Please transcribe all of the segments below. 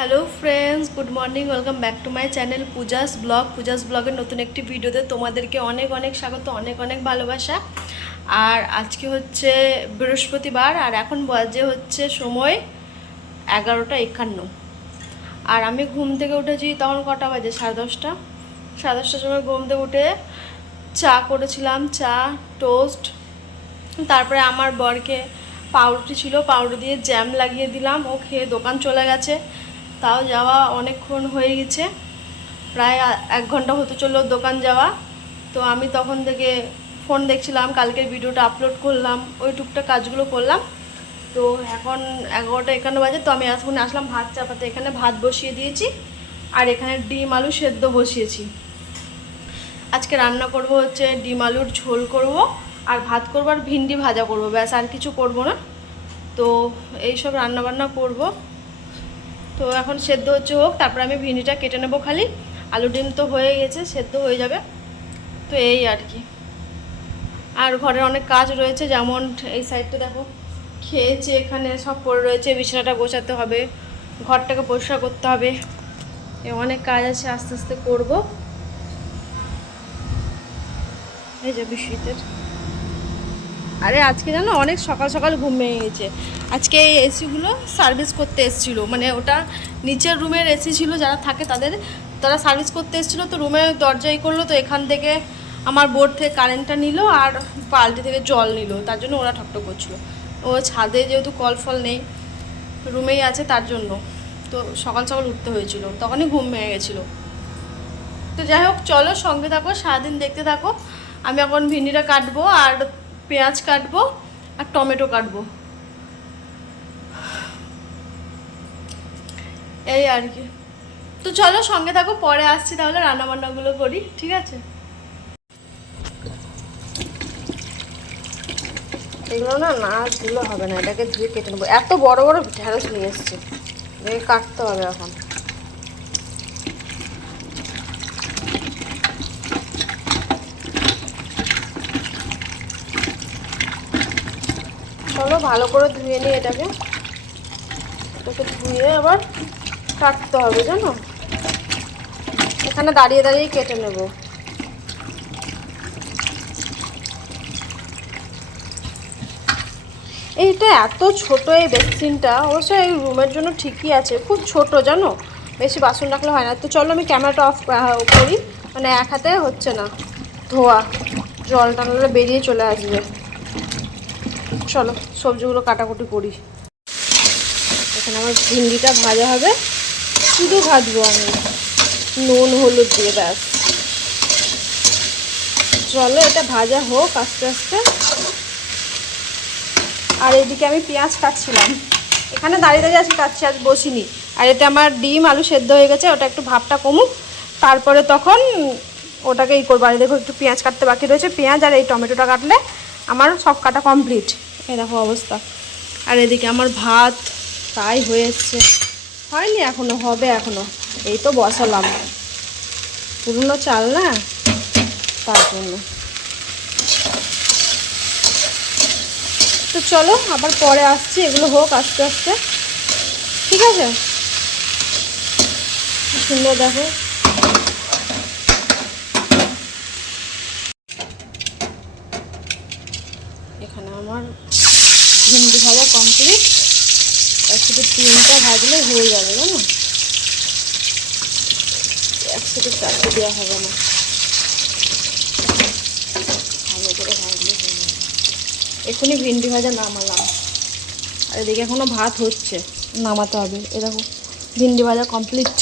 Hello friends, good morning, welcome back to my channel Puja's ব্লগের নতুন একটি ভিডিওতে তোমাদেরকে অনেক অনেক স্বাগত, অনেক অনেক ভালোবাসা। আর আজকে হচ্ছে বৃহস্পতিবার আর এখন বাজে হচ্ছে সময় 11:51। আর আমি ঘুম থেকে উঠেছি তখন কটা বাজে, সাড়ে দশটার সময় ঘুম থেকে উঠে চা করেছিলাম, চা টোস্ট। তারপরে আমার বরকে পাউরুটি ছিল, পাউরুটি দিয়ে জ্যাম লাগিয়ে দিলাম, ও খেয়ে দোকান চলে গেছে। তাও যাওয়া অনেকক্ষণ হয়ে গেছে, প্রায় 1 ঘন্টা হতে চললো দোকান যাওয়া। তো আমি তখন থেকে ফোন দেখছিলাম, কালকের ভিডিওটা আপলোড করলাম, ওই টুকটাক কাজগুলো করলাম। তো এখন 11:51 বাজে। তো আমি এখন আসলাম ভাত চাপাতে, এখানে ভাত বসিয়ে দিয়েছি আর এখানে ডিম আলু সেদ্ধ বসিয়েছি। আজকে রান্না করব হচ্ছে ডিম আলুর ঝোল করব আর ভাত করবো আর ভিন্ডি ভাজা করব, ব্যাস আর কিছু করব না। তো এইসব রান্নাবান্না করব। তো এখন সেদ্ধ হচ্ছে হোক, তারপরে আমি ভিন্ডিটা কেটে নেবো খালি। আলু ডিম তো হয়ে গেছে, সেদ্ধ হয়ে যাবে। তো এই আর কি। আর ঘরের অনেক কাজ রয়েছে, যেমন এই সাইডটা দেখো খেয়েছে, এখানে সব পড়ে রয়েছে, বিছানাটা গোছাতে হবে, ঘরটাকে পরিষ্কার করতে হবে, অনেক কাজ আছে, আস্তে আস্তে করব। এই যে শীতের। আরে আজকে জানো অনেক সকাল সকাল ঘুম ভেঙে গেছে। আজকে এই এসিগুলো সার্ভিস করতে এসেছিলো, মানে ওটা নিচের রুমের এসি ছিল, যারা থাকে তারা সার্ভিস করতে এসেছিলো। তো রুমে দরজাই করলো, তো এখান থেকে আমার বোর্ড থেকে কারেন্টটা নিল আর বালতি থেকে জল নিল, তার জন্য ওরা ঠকঠক করছিলো। ও ছাদে যেহেতু কল ফল নেই, রুমেই আছে, তার জন্য তো সকাল সকাল উঠতে হয়েছিল, তখনই ঘুম ভেঙে গেছিলো। তো যাই হোক, চলো সঙ্গে থাকো, সারাদিন দেখতে থাকো। আমি এখন ভিন্ডিটা কাটবো আর পেঁয়াজ কাটবো আর টমেটো কাটবো, এই আর কি। তো চলো সঙ্গে থাকো, পরে আসছি তাহলে রান্নাবান্নাগুলো করি, ঠিক আছে? এগুলো না ধুলো হবে না, এটাকে ধুয়ে কেটে নেবো। এত বড় বড় ঢেঁড়স নিয়ে এসছে, এটাকে কাটতে হবে এখন। চলো ভালো করে ধুয়ে নিই এটাকে ধুয়ে আবার কাটতে হবে, জানো? এখানে দাঁড়িয়ে দাঁড়িয়ে কেটে নেব। এইটা এত ছোট এই বেসিনটা, অবশ্য এই রুমের জন্য ঠিকই আছে, খুব ছোট জানো, বেশি বাসন রাখলে হয় না। তো চলো আমি ক্যামেরাটা অফ করি, মানে এক হাতে হচ্ছে না ধোয়া, জলটা নাহলে বেরিয়ে চলে আসবে। চলো সবজিগুলো কাটাকুটি করি। এখানে আমার ভিন্ডিটা ভাজা হবে, শুধু ভাজবো আমি নুন হলুদ দিয়ে, ব্যাস। চলো এটা ভাজা হোক আস্তে আস্তে। আর এদিকে আমি পেঁয়াজ কাটছিলাম, এখানে দাঁড়িয়ে দাঁড়িয়ে আজকে কাটছি, আজ বসিনি। আর এতে আমার ডিম আলু সেদ্ধ হয়ে গেছে, ওটা একটু ভাবটা কমুক, তারপরে তখন ওটাকে করবো। আর দেখো একটু পেঁয়াজ কাটতে বাকি রয়েছে, পেঁয়াজ আর এই টমেটোটা কাটলে আমার সব কাটা কমপ্লিট। এই দেখো অবস্থা। আর এদিকে আমার ভাত তাই হয়ে এসছে, হয়নি এখনো, হবে এখনো, এই তো বসালাম, পুরনো চাল না, তার জন্য। তো চলো আবার পরে আসছি, এগুলো হোক আস্তে আস্তে, ঠিক আছে? সুন্দর দেখো। এখানে আমার ভিন্ডি ভাজা কমপ্লিট, একসাথে তিনটা ভাজলে হয়ে যাবে, জানো? একসাথে চারটে দেওয়া হবে না, ভালো করে ভাজলে হয়ে যাবে। এখনই ভিন্ডি ভাজা নামালাম, আর এদিকে এখনও ভাত হচ্ছে, নামাতে হবে। এ দেখো ভিন্ডি ভাজা কমপ্লিট,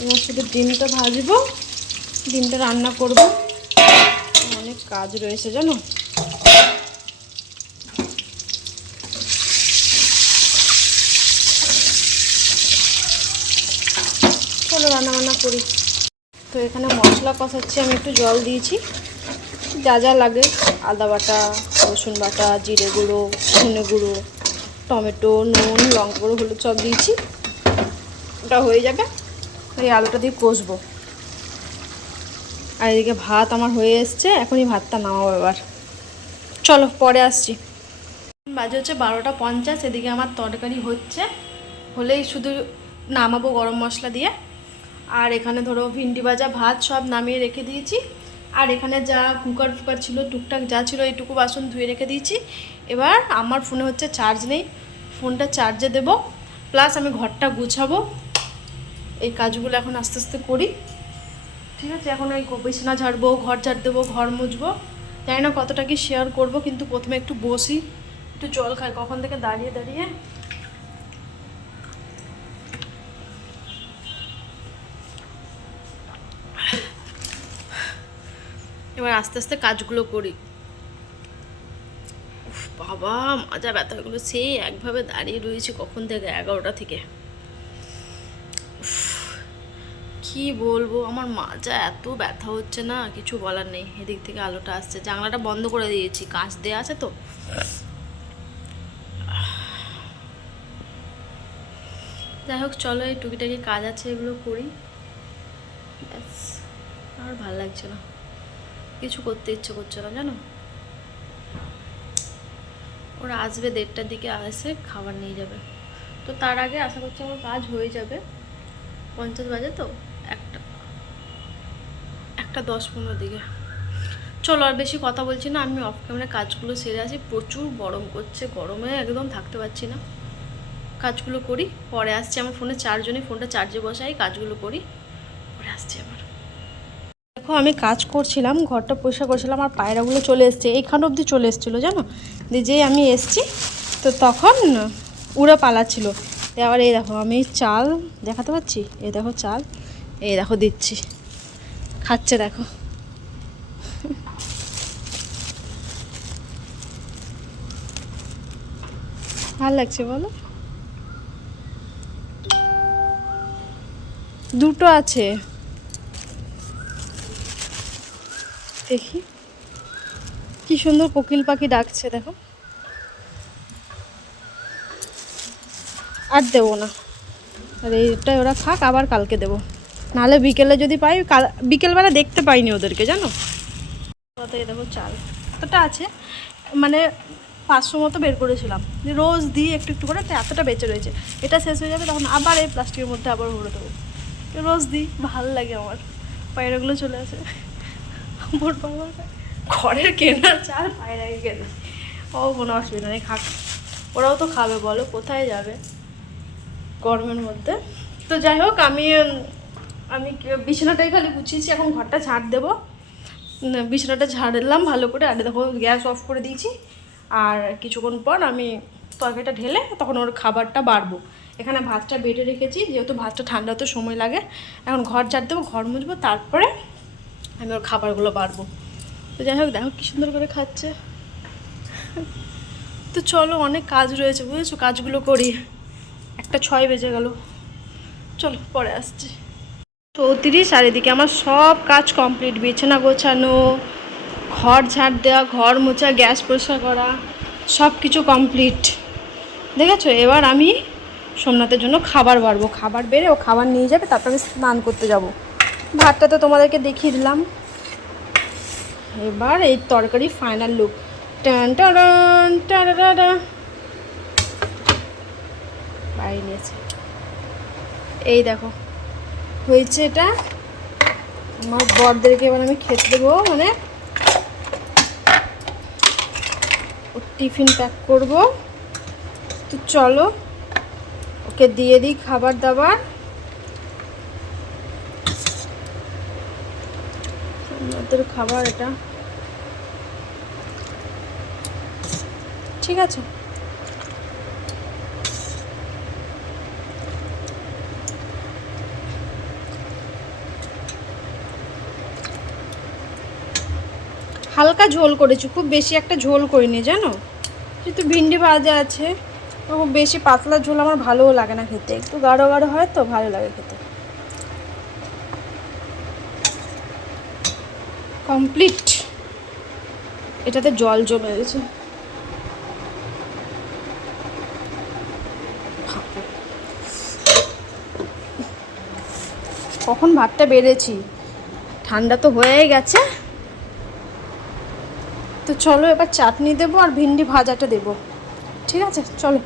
এবার শুধু ডিমটা ভাজবো, ডিমটা রান্না করব, অনেক কাজ রয়েছে জানো। চলো রান্নাবান্না করি। তো এখানে মশলা কষাচ্ছি, আমি একটু জল দিয়েছি, যা যা লাগে আদা বাটা, রসুন বাটা, জিরে গুঁড়ো, ধনে গুঁড়ো, টমেটো, নুন, লঙ্কা গুঁড়ো, হলুদ সব দিয়েছি। ওটা হয়ে যাবে, এই আলুটা দিয়ে কষবো। আর এদিকে ভাত আমার হয়ে এসছে, এখনই ভাতটা নামাবো এবার। চলো পরে আসছি। বাজে হচ্ছে 12:50, এদিকে আমার তরকারি হচ্ছে, হলেই শুধু নামাবো গরম মশলা দিয়ে। আর এখানে ধরো ভিন্ডি ভাজা ভাত সব নামিয়ে রেখে দিয়েছি। আর এখানে যা কুকার ফুকার ছিল টুকটাক যা ছিল এইটুকু বাসন ধুয়ে রেখে দিয়েছি। এবার আমার ফোনে হচ্ছে চার্জ নেই, ফোনটা চার্জে দেব, প্লাস আমি ঘরটা গুছাবো। এই কাজগুলো এখন আস্তে আস্তে করি, ঠিক আছে? এখন ওই বিছানা ঝাড়বো, ঘর ঝাড় দেবো, ঘর মুছবো। জানি না কতটা কি শেয়ার করবো, কিন্তু প্রথমে একটু বসি, একটু জল খাই। কখন থেকে দাঁড়িয়ে দাঁড়িয়ে এবার আস্তে আস্তে কাজগুলো করি। বাবা মাজা ব্যথাগুলো সেই একভাবে দাঁড়িয়ে রয়েছে কখন থেকে, 11টা থেকে। কি বলবো, আমার মাজা এত ব্যথা হচ্ছে না, কিছু বলার নেই। এদিক থেকে আলোটা আসছে, জানলাটা বন্ধ করে দিয়েছি, কাঁচ দেওয়া আছে তো। যাই হোক চলো, এই টুকিটাকি কাজ আছে এগুলো করি, ব্যাস। আর ভালো লাগছে না, কিছু করতে ইচ্ছে করছে না জানো। ওরা আসবে 1:30টার দিকে, আসে খাবার নিয়ে যাবে। তো তার আগে আশা করছি আমার কাজ হয়ে যাবে। 50 বাজে তো, একটা 10-15 দিকে। চলো আর বেশি কথা বলছি না, আমি অফ ক্যামেরা কাজগুলো সেরে আসি। প্রচুর গরম করছে, গরমে একদম থাকতে পারছি না। কাজগুলো করি, পরে আসছি। আমার ফোনে চার্জ নেই, ফোনটা চার্জে বসাই, কাজগুলো করি, পরে আসছি আবার। দেখো আমি কাজ করছিলাম, ঘরটা পরিষ্কার করছিলাম, আর পায়রাগুলো চলে এসছে, এইখান অবধি চলে এসেছিলো জানো। যেই আমি এসছি তো তখন উড়ে পালাচ্ছিল। আবার এই দেখো আমি চাল দেখাতে পাচ্ছি, এই দেখো চাল, এই দেখো দিচ্ছি, খাচ্ছে দেখো। ভালো লাগছে বলো? দুটো আছে, দেখি কি সুন্দর কোকিল পাখি ডাকছে দেখো। আর দেবো না, আর এইটা ওরা খাক, আবার কালকে দেবো, নাহলে বিকেলে যদি পাই। বিকেলবেলা দেখতে পাইনি ওদেরকে জানো। এই দেখো চাল এতটা আছে, মানে 500 মতো বের করেছিলাম, যে রোজ দিই একটু একটু করে, তো এতটা বেঁচে রয়েছে। এটা শেষ হয়ে যাবে তখন আবার এই প্লাস্টিকের মধ্যে আবার ভরে দেবো। রোজ দিই, ভালো লাগে আমার। পায়রাগুলো চলে আসে, আমার বাবা ঘরের কেনা চাল পায়রাকে খেতে, ও কোনো অসুবিধা নেই, খাক। ওরাও তো খাবে বলো, কোথায় যাবে গরমের মধ্যে। তো যাই হোক, আমি বিছানাটাই খালি গুছিয়েছি, এখন ঘরটা ঝাড় দেবো। বিছানাটা ঝাড়লাম ভালো করে, আর দেখো গ্যাস অফ করে দিয়েছি। আর কিছুক্ষণ পর আমি তরকারিটা ঢেলে তখন ওর খাবারটা বাড়বো। এখানে ভাতটা বেটে রেখেছি, যেহেতু ভাতটা ঠান্ডা তো সময় লাগে। এখন ঘর ঝাড় দেবো, ঘর মুছবো, তারপরে আমি ওর খাবারগুলো বাড়বো। তো যাই হোক দেখো কী সুন্দর করে খাচ্ছে। তো চলো, অনেক কাজ রয়েছে বুঝেছো, কাজগুলো করি। 1:06 বেজে গেল, চলো পরে আসছি। 34, আর এদিকে আমার সব কাজ কমপ্লিট, বিছানা গোছানো, ঘর ঝাড় দেওয়া, ঘর মোছা, গ্যাস পরিষ্কার করা, সব কিছু কমপ্লিট দেখেছো। এবার আমি সোমনাথের জন্য খাবার বাড়বো, খাবার বেড়ে ও খাবার নিয়ে যাবে, তারপর আমি স্নান করতে যাব। ভাতটা তো তোমাদেরকে দেখিয়ে দিলাম। এবার এই তরকারি ফাইনাল লুক, টান টান টাটা বাড়ি নিয়েছে। এই দেখো হয়েছে এটা। আমার বরদেরকে এবার আমি খেতে দেবো, মানে ও টিফিন প্যাক করব। তো চলো ওকে দিয়ে দিই খাবার দাবার। ওদের খাবার এটা, ঠিক আছে। হালকা ঝোল করেছি, খুব বেশি একটা ঝোল করিনি জানো, যেহেতু ভিন্ডি ভাজা আছে। খুব বেশি পাতলা ঝোল আমার ভালোও লাগে না খেতে, একটু গাঢ় গাঢ় হয় তো ভালো লাগে খেতে। কমপ্লিট। এটাতে জল জমে গেছে, কখন ভাতটা বেড়েছি, ঠান্ডা তো হয়েই গেছে। তো চলো এবার চাটনি দেবো আর ভিন্ডি ভাজাটা দেবো, ঠিক আছে? চলো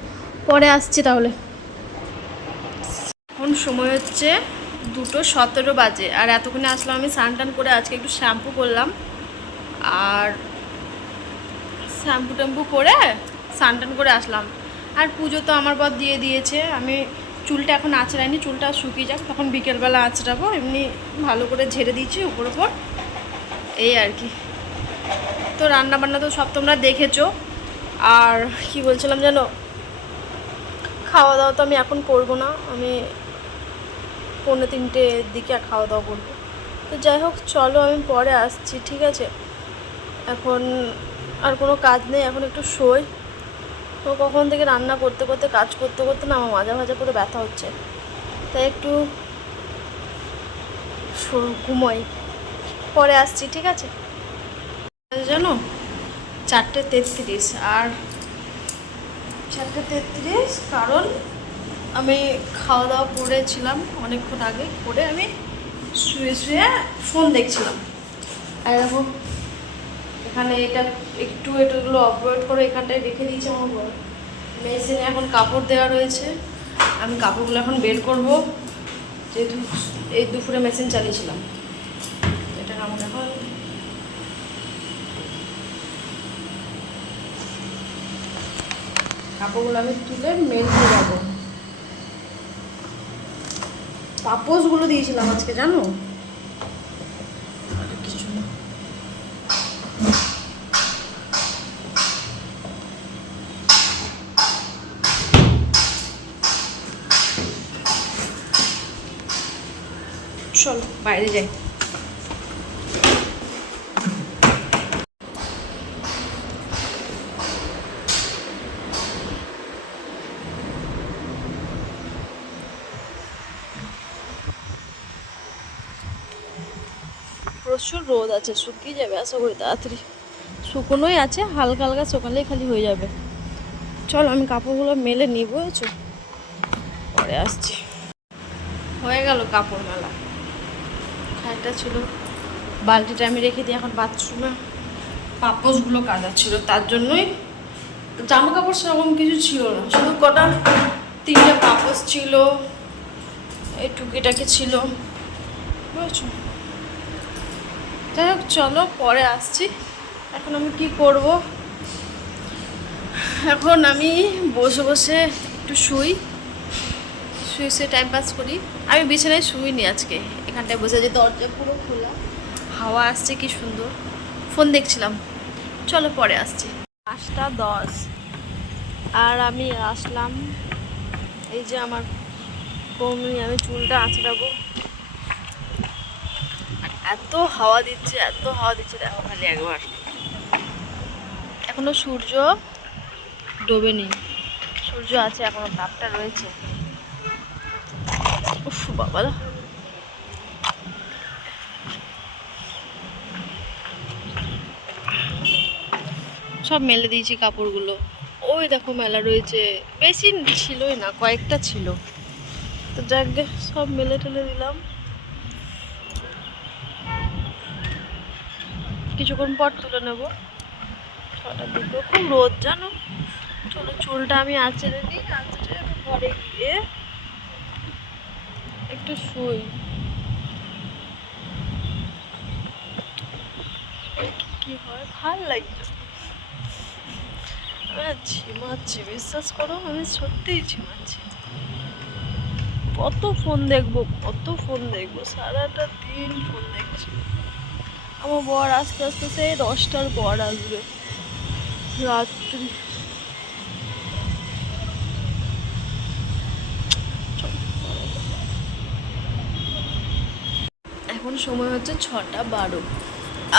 পরে আসছি তাহলে। এখন সময় হচ্ছে 2:17 বাজে, আর এতক্ষণে আসলাম আমি স্নান টান করে। আজকে একটু শ্যাম্পু করলাম, আর শ্যাম্পু ট্যাম্পু করে স্নান টান করে আসলাম। আর পুজো তো আমার বর দিয়ে দিয়েছে। আমি চুলটা এখন আঁচড়াইনি, চুলটা শুকিয়ে যাক তখন বিকেলবেলা আঁচড়াবো। এমনি ভালো করে ঝেড়ে দিয়েছি উপর উপর, এই আর কি। তো রান্না বান্না তো সব তোমরা দেখেছো। আর কি বলছিলাম যেন, খাওয়া দাওয়া তো আমি এখন করব না, আমি 2:45-এর দিকে খাওয়া দাওয়া করবো। তো যাই হোক, চলো আমি পরে আসছি, ঠিক আছে? এখন আর কোনো কাজ নেই, এখন একটু শোই। তো কখন থেকে রান্না করতে করতে কাজ করতে করতে না আমার মাজা ভাজা করে ব্যথা হচ্ছে, তাই একটু ঘুমোই। পরে আসছি, ঠিক আছে? জানো 4:33, আর 4:33, কারণ আমি খাওয়া দাওয়া করেছিলাম অনেকক্ষণ আগে, করে আমি শুয়ে শুয়ে ফোন দেখছিলাম। আর দেখো এখানে এটাগুলো অপলোড করে এখানটায় রেখে দিয়েছি আমার বড়। মেশিনে এখন কাপড় দেওয়া রয়েছে, আমি কাপড়গুলো এখন বের করবো, যেহেতু এই দুপুরে মেশিন চালিয়েছিলাম। এটা আমার এখন কাপড়গুলো আমি তুলে মেলতে যাবো। পাপোশগুলো দিয়েছিলাম আজকে, জানো? আর কিছু না। চল বাইরে যাই। প্রচুর রোদ আছে, শুকিয়ে যাবে আশা করি তাড়াতাড়ি। শুকনোই আছে, হালকা হালকা শুকালেই খালি হয়ে যাবে। চলো আমি কাপড়গুলো মেলে নিব, বুঝেছো? পরে আসছি। হয়ে গেল কাপড় মেলা। খাইটা ছিল, বালতিটা আমি রেখে দিই। এখন বাথরুমে পাপোশগুলো কাদা ছিল, তার জন্যই। জামা কাপড় সেরকম কিছু ছিল না, শুধু কটা 3টে পাপোশ ছিল, এই টুকিটাকি ছিল, বুঝেছো? যাই হোক, চলো পরে আসছি। এখন আমি কি করব, এখন আমি বসে বসে একটু শুয়ে শুয়ে টাইম পাস করি। আমি বিছানায় শুইনি আজকে, এখানটায় বসে, যে দরজা পুরো খোলা, হাওয়া আসছে কি সুন্দর, ফোন দেখছিলাম। চলো পরে আসছি। 5:10 আর আমি আসলাম। এই যে আমার কমনি, আমি চুলটা আঁচড়াবো। এত হাওয়া দিচ্ছে, এত হাওয়া দিচ্ছে, দেখো খালি একবার। এখনো সূর্য ডোবেনি, সূর্য আছে এখনো, তাপটা রয়েছে। উফ বাবা, সব মেলে দিয়েছি কাপড়গুলো। ওই দেখো মেলা রয়েছে, বেশি ছিলই না, কয়েকটা ছিল। তো যাকে সব মেলে টেলে দিলাম। কিছুক্ষণ পর তুলে নেবো, 6টার দিকে। খুব রোদ জানো। চলো চুলটা আমি আঁচড়ে নিই, আঁচড়ে ঘরে গিয়ে একটু শুই। কি হয়, ভাল লাগছে। ঝিমাচ্ছি, বিশ্বাস করো, আমি সত্যিই ঝিমাচ্ছি। কত ফোন দেখবো, কত ফোন দেখবো, সারাটা দিন ফোন দেখছি। আমার বর আস্তে আস্তে সেই 10টার পর আসবে রাত্রি। এখন সময় হচ্ছে 6:12,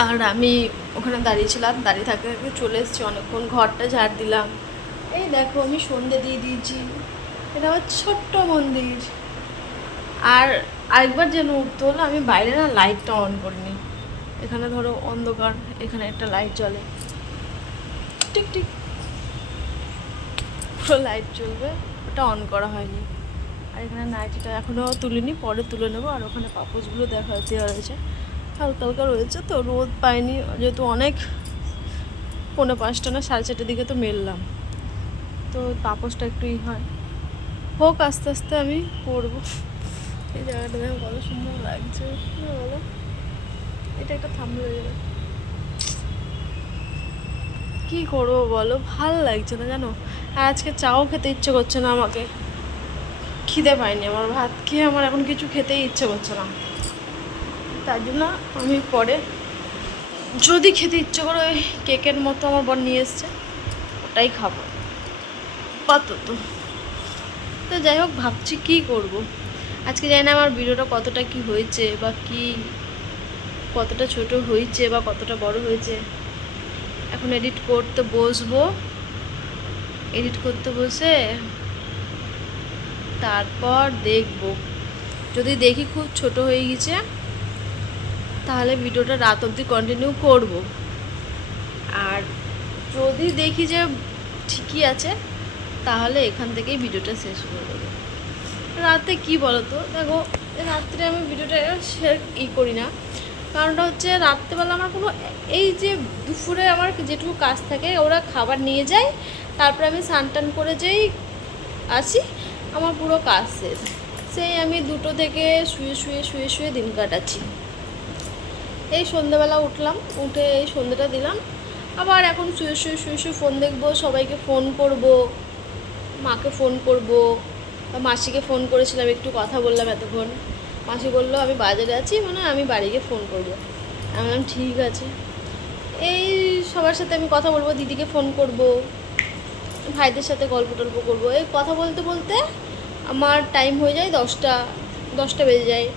আর আমি ওখানে দাঁড়িয়েছিলাম, দাঁড়িয়ে থাকতে থাকতে চলে এসেছি অনেকক্ষণ। ঘরটা ঝাড় দিলাম। এই দেখো আমি সন্ধে দিয়ে দিয়েছি। এটা আমার ছোট্ট মন্দির। আর আরেকবার যেন উঠতে হলো, আমি বাইরে না লাইটটা অন করিনি। এখানে ধরো অন্ধকার, এখানে একটা লাইট জ্বলে, টিক টিক পুরো লাইট জ্বলবে, ওটা অন করা হয়নি। আর এখানে নাইটিটা এখনও তুলিনি, পরে তুলে নেবো। আর ওখানে পাপোশগুলো দেওয়া রয়েছে, হালকা হালকা রয়েছে, তো রোদ পাইনি যেহেতু। অনেক 4:45 না 4:30 দিকে তো মেললাম, তো পাপোশটা একটু হয়। হোক, আস্তে আস্তে আমি করবো। এই জায়গাটা দেখো কত সুন্দর লাগছে, বলো? এটা একটা থামলে হয়ে যাবে। কী করবো বলো, ভাল লাগছে না জানো। আর আজকে চাও খেতে ইচ্ছে করছে না আমাকে, খিদে পাইনি আমার, ভাত খেয়ে আমার এখন কিছু খেতেই ইচ্ছে করছে না। তার জন্য আমি পরে যদি খেতে ইচ্ছে করে ওই কেকের মতো আমার বর নিয়ে এসছে, ওটাই খাবো আপাতত। তো যাই হোক, ভাবছি কী করব আজকে। জানি না আমার ভিডিওটা কতটা কি হয়েছে, বা কি কতটা ছোট হয়েছে বা কতটা বড় হয়েছে। এখন এডিট করতে বসবো, এডিট করতে বসে তারপর দেখব। যদি দেখি খুব ছোট হয়ে গেছে, তাহলে ভিডিওটা রাত অবধি কন্টিনিউ করব। আর যদি দেখি যে ঠিকই আছে, তাহলে এখান থেকেই ভিডিওটা শেষ করে দেবো। রাতে কি বলো তো, দেখো রাত্রে আমি ভিডিওটা করি না। কারণটা হচ্ছে রাত্রেবেলা আমার কোনো, এই যে দুপুরে আমার যেটুকু কাজ থাকে, ওরা খাবার নিয়ে যায়, তারপরে আমি স্নান টান করে যেই আসি, আমার পুরো কাজ শেষ। সেই আমি 2টো থেকে শুয়ে দিন কাটাচ্ছি। এই সন্ধ্যেবেলা উঠলাম, উঠে এই সন্ধ্যেটা দিলাম, আবার এখন শুয়ে ফোন দেখবো, সবাইকে ফোন করব, মাকে ফোন করব, মাসিকে ফোন করেছিলাম, একটু কথা বললাম এতক্ষণ। মাসি বললো আমি বাজারে আছি, মানে আমি বাড়ি গিয়ে ফোন করবো। আমি বললাম ঠিক আছে। এই সবার সাথে আমি কথা বলবো, দিদিকে ফোন করব, ভাইদের সাথে গল্প টল্প করবো। এই কথা বলতে বলতে আমার টাইম হয়ে যায় 10টা বেজে যায়।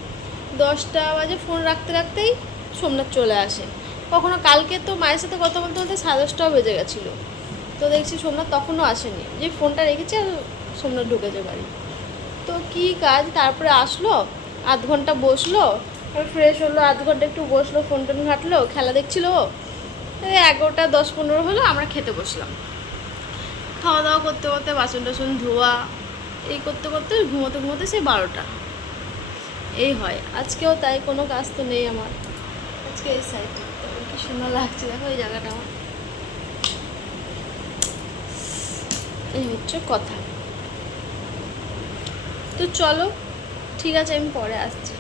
10টা বাজে, ফোন রাখতে রাখতেই সোমনাথ চলে আসে। কখনো কালকে তো মায়ের সাথে কথা বলতে বলতে 10:30টাও বেজে গেছিলো। তো দেখছি সোমনাথ তখনও আসেনি, যে ফোনটা রেখেছে আর সোমনাথ ঢুকেছে বাড়ি। তো কী কাজ, তারপরে আসলো, আধ ঘন্টা বসলো, ফ্রেশ হলো, আধ ঘন্টা একটু বসলো, ফোন টোন ঘাটলো, খেলা দেখছিল। 11টা 10-15 হলো, আমরা খেতে বসলাম। খাওয়া দাওয়া করতে করতে, বাসন টাসন ধোয়া, এই করতে করতে ঘুমোতে সেই 12টা এই হয়। আজকেও তাই, কোনো কাজ তো নেই আমার আজকে। এই সাইডটা কি সুন্দর লাগছে, দেখো এই জায়গাটা আমার। এই হচ্ছে কথা। তো চলো, ঠিক আছে, আমি পরে আসছি।